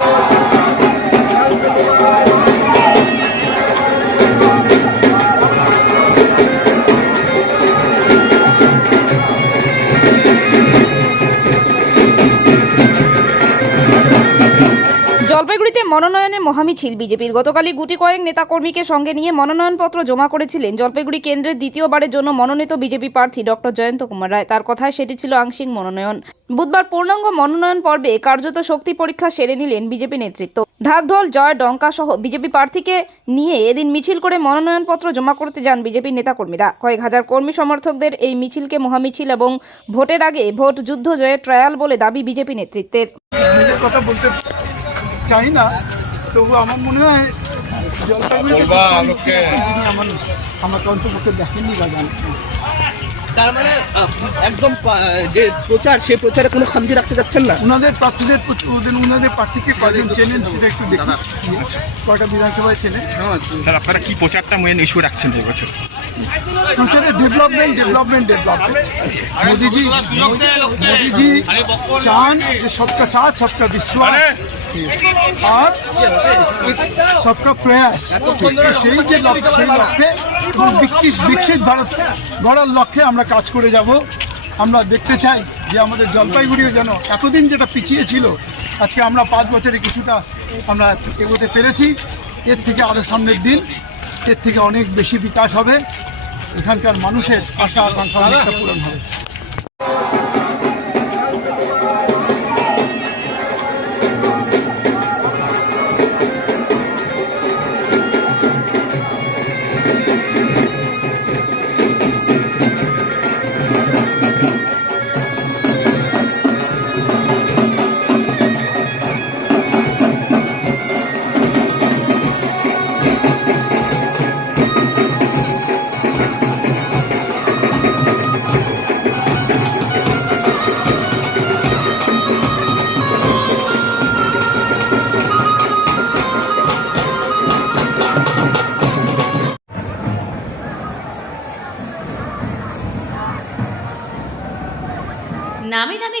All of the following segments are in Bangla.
you. জলপাইগুড়িতে মনোনয়নে মহামিছিল বিজেপির। গতকালই গুটি কয়েক নেতাকর্মীকে সঙ্গে নিয়ে মনোনয়নপত্র জমা করেছিলেন জলপাইগুড়ি কেন্দ্রের দ্বিতীয়বারের জন্য মনোনীত বিজেপি প্রার্থী ডক্টর জয়ন্ত কুমার রায়। তার কথায় সেটি ছিল আংশিক মনোনয়ন। বুধবার পূর্ণাঙ্গ মনোনয়ন পর্বে কার্যত শক্তি পরীক্ষা সেরে নিলেন বিজেপি নেতৃত্ব। ঢাকঢোল, জয়, ডঙ্কা সহ বিজেপি প্রার্থীকে নিয়ে এদিন মিছিল করে মনোনয়নপত্র জমা করতে যান বিজেপি নেতাকর্মীরা। কয়েক হাজার কর্মী সমর্থকদের এই মিছিলকে মহামিছিল এবং ভোটের আগে ভোট যুদ্ধ জয়ের ট্রায়াল বলে দাবি বিজেপি নেতৃত্বের। কথা বলতে চাই না তবু আমার মনে হয় জলপাইগুড়িতে বলবা আমার আমাকে অন্তপক্ষে দেখেননি বা তার মানে একদম যে প্রচার সেই প্রচারে কোনো খামতি রাখতে যাচ্ছেন না? ওনাদের প্রার্থীদের ওদের ওনাদের প্রার্থীকে কয়জন চেনেন সেটা একটু দেখুন কয়টা বিধানসভায় চেনেন? স্যার আপনারা কি প্রচারটা মেন ইস্যু রাখছেন এই বছর? ফিউচারে ডেভেলপমেন্ট ডেভেলপমেন্ট ডেভেলপমেন্ট। মোদিজি মোদিজি চান যে সবকা সাথ, সবকা বিশ্বাস, আর সবকা প্রয়াস। সেই যে লক্ষ্য, সেই লক্ষ্যে বিকশিত ভারত গড়ার লক্ষ্যে আমরা কাজ করে যাব। আমরা দেখতে চাই যে আমাদের জলপাইগুড়িও যেন এতদিন যেটা পিছিয়ে ছিল, আজকে আমরা পাঁচ বছরে কিছুটা আমরা এগোতে পেরেছি। এর থেকে আরও সামনের দিন, এর থেকে অনেক বেশি বিকাশ হবে। এখানকার মানুষের আশা আকাঙ্ক্ষা পূরণ হবে। নামি দামি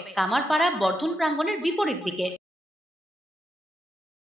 কামারপাড়া বর্ধন প্রাঙ্গণের বিপরীত দিকে।